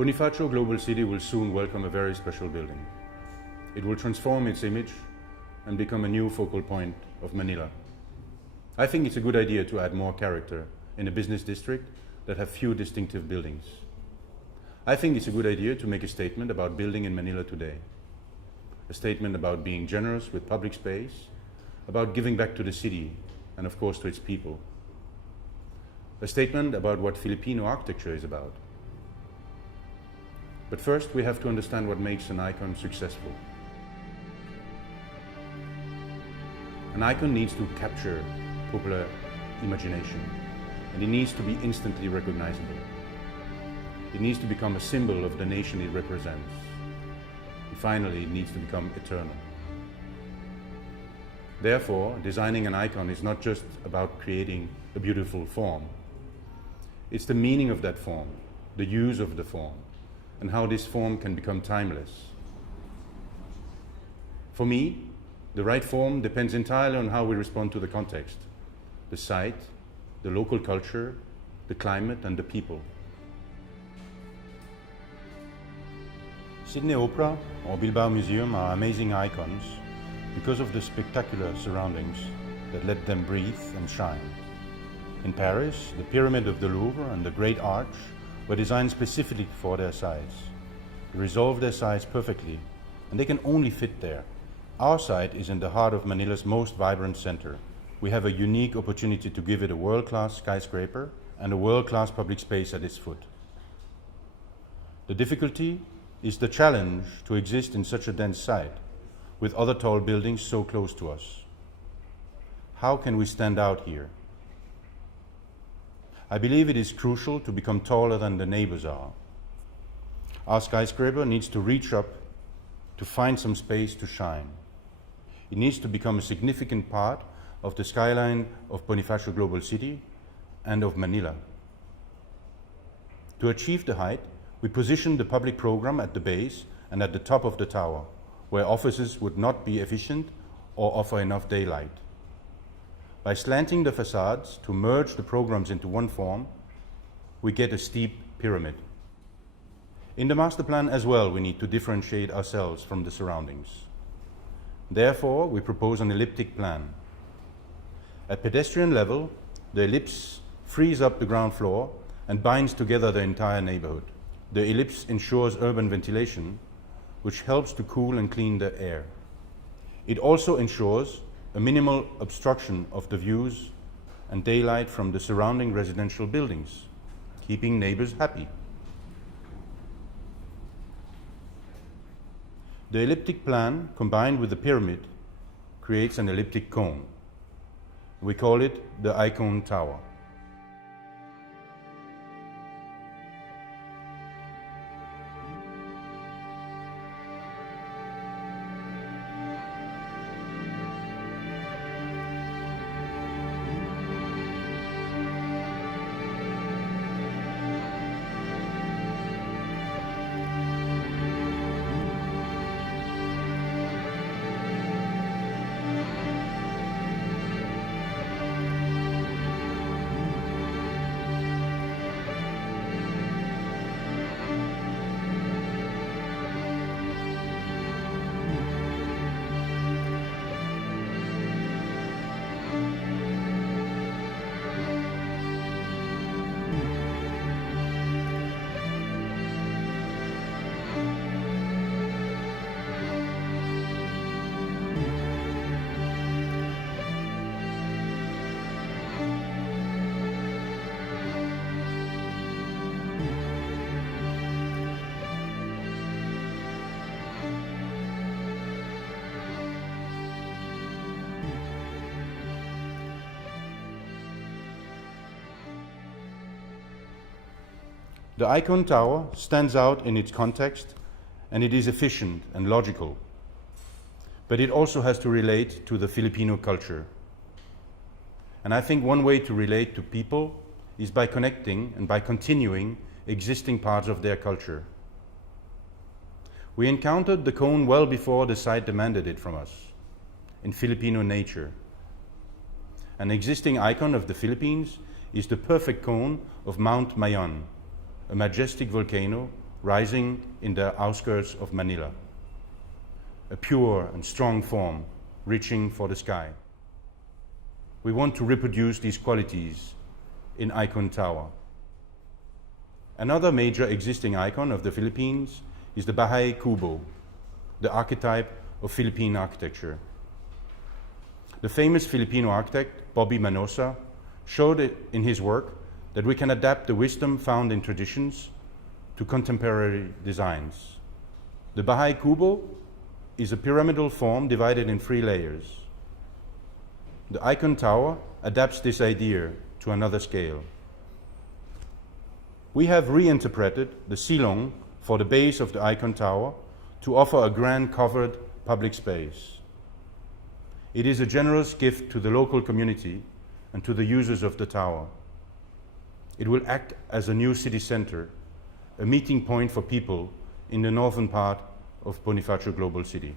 Bonifacio Global City will soon welcome a very special building. It will transform its image and become a new focal point of Manila. I think it's a good idea to add more character in a business district that have few distinctive buildings. I think it's a good idea to make a statement about building in Manila today. A statement about being generous with public space, about giving back to the city and of course to its people. A statement about what Filipino architecture is about. But first we have to understand what makes an icon successful. An icon needs to capture popular imagination, and it needs to be instantly recognizable. It needs to become a symbol of the nation it represents. And finally, it needs to become eternal. Therefore, designing an icon is not just about creating a beautiful form. It's the meaning of that form, the use of the form, and how this form can become timeless. For me, the right form depends entirely on how we respond to the context, the site, the local culture, the climate, and the people. Sydney Opera or Bilbao Museum are amazing icons because of the spectacular surroundings that let them breathe and shine. In Paris, the Pyramid of the Louvre and the Great Arch were designed specifically for their size. They resolve their size perfectly, and they can only fit there. Our site is in the heart of Manila's most vibrant center. We have a unique opportunity to give it a world-class skyscraper and a world-class public space at its foot. The difficulty is the challenge to exist in such a dense site, with other tall buildings so close to us. How can we stand out here? I believe it is crucial to become taller than the neighbors are. Our skyscraper needs to reach up to find some space to shine. It needs to become a significant part of the skyline of Bonifacio Global City and of Manila. To achieve the height, we positioned the public program at the base and at the top of the tower, where offices would not be efficient or offer enough daylight. By slanting the facades to merge the programs into one form, we get a steep pyramid. In the master plan as well, we need to differentiate ourselves from the surroundings. Therefore, we propose an elliptic plan. At pedestrian level, the ellipse frees up the ground floor and binds together the entire neighborhood. The ellipse ensures urban ventilation, which helps to cool and clean the air. It also ensures a minimal obstruction of the views and daylight from the surrounding residential buildings, keeping neighbors happy. The elliptic plan, combined with the pyramid, creates an elliptic cone. We call it the ICONE Tower. The ICONE Tower stands out in its context, and it is efficient and logical. But it also has to relate to the Filipino culture. And I think one way to relate to people is by connecting and by continuing existing parts of their culture. We encountered the cone well before the site demanded it from us, in Filipino nature. An existing icon of the Philippines is the perfect cone of Mount Mayon, a majestic volcano rising in the outskirts of Manila. A pure and strong form reaching for the sky. We want to reproduce these qualities in ICONE Tower. Another major existing icon of the Philippines is the Bahay Kubo, the archetype of Philippine architecture. The famous Filipino architect, Bobby Manosa, showed it in his work that we can adapt the wisdom found in traditions to contemporary designs. The Bahay Kubo is a pyramidal form divided in 3 layers. The ICONE Tower adapts this idea to another scale. We have reinterpreted the silong for the base of the ICONE Tower to offer a grand covered public space. It is a generous gift to the local community and to the users of the tower. It will act as a new city center, a meeting point for people in the northern part of Bonifacio Global City.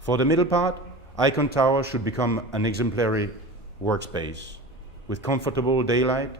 For the middle part, ICONE Tower should become an exemplary workspace with comfortable daylight,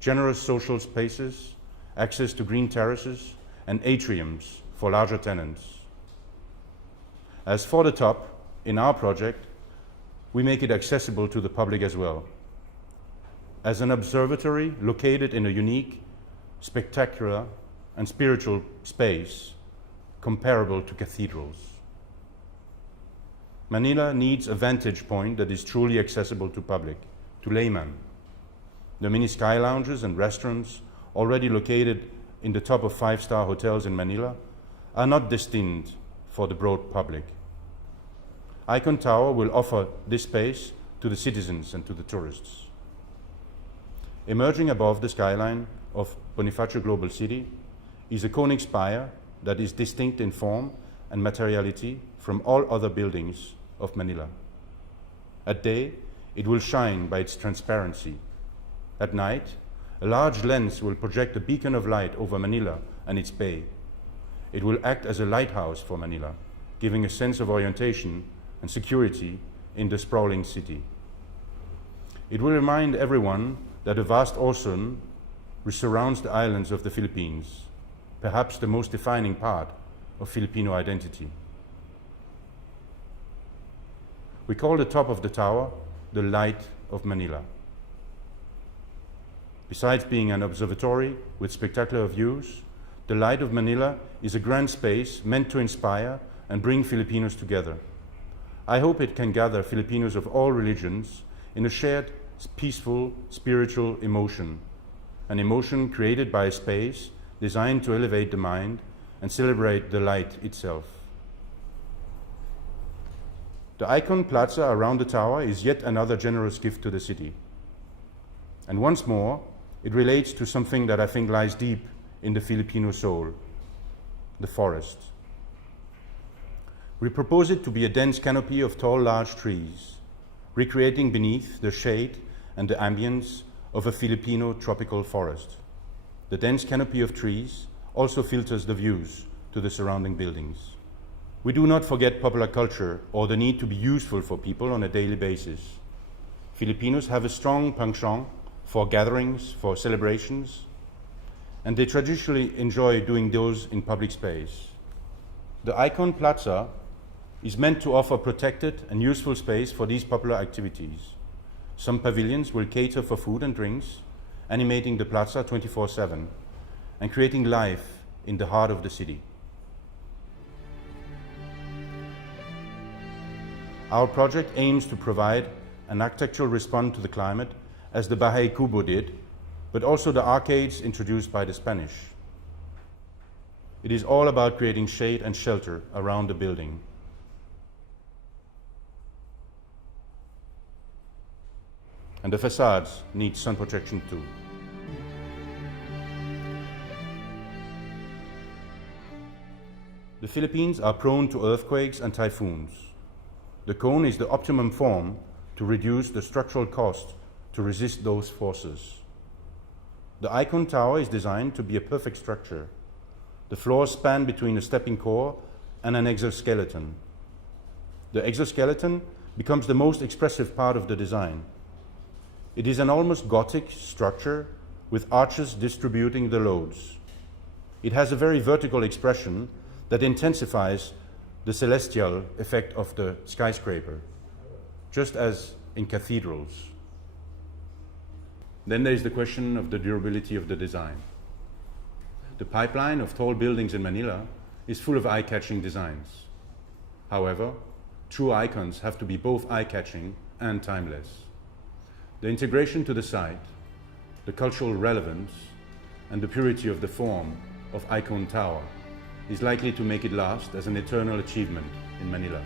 generous social spaces, access to green terraces, and atriums for larger tenants. As for the top, in our project, we make it accessible to the public as well. As an observatory located in a unique, spectacular, and spiritual space comparable to cathedrals. Manila needs a vantage point that is truly accessible to public, to laymen. The many sky lounges and restaurants already located in the top of 5-star hotels in Manila are not destined for the broad public. ICONE Tower will offer this space to the citizens and to the tourists. Emerging above the skyline of Bonifacio Global City is a conic spire that is distinct in form and materiality from all other buildings of Manila. At day, it will shine by its transparency. At night, a large lens will project a beacon of light over Manila and its bay. It will act as a lighthouse for Manila, giving a sense of orientation and security in the sprawling city. It will remind everyone that a vast ocean surrounds the islands of the Philippines, perhaps the most defining part of Filipino identity. We call the top of the tower the Light of Manila. Besides being an observatory with spectacular views, the Light of Manila is a grand space meant to inspire and bring Filipinos together. I hope it can gather Filipinos of all religions in a shared, peaceful, spiritual emotion, an emotion created by a space designed to elevate the mind and celebrate the light itself. The ICONE Plaza around the tower is yet another generous gift to the city. And once more, it relates to something that I think lies deep in the Filipino soul, the forest. We propose it to be a dense canopy of tall, large trees, recreating beneath the shade and the ambience of a Filipino tropical forest. The dense canopy of trees also filters the views to the surrounding buildings. We do not forget popular culture or the need to be useful for people on a daily basis. Filipinos have a strong penchant for gatherings, for celebrations, and they traditionally enjoy doing those in public space. The ICONE Plaza is meant to offer protected and useful space for these popular activities. Some pavilions will cater for food and drinks, animating the plaza 24/7 and creating life in the heart of the city. Our project aims to provide an architectural response to the climate as the Bahay Kubo did, but also the arcades introduced by the Spanish. It is all about creating shade and shelter around the building. And the facades need sun protection too. The Philippines are prone to earthquakes and typhoons. The cone is the optimum form to reduce the structural cost to resist those forces. The ICONE Tower is designed to be a perfect structure. The floors span between a stepping core and an exoskeleton. The exoskeleton becomes the most expressive part of the design. It is an almost Gothic structure with arches distributing the loads. It has a very vertical expression that intensifies the celestial effect of the skyscraper, just as in cathedrals. Then there is the question of the durability of the design. The pipeline of tall buildings in Manila is full of eye-catching designs. However, true icons have to be both eye-catching and timeless. The integration to the site, the cultural relevance, and the purity of the form of ICONE Tower is likely to make it last as an eternal achievement in Manila.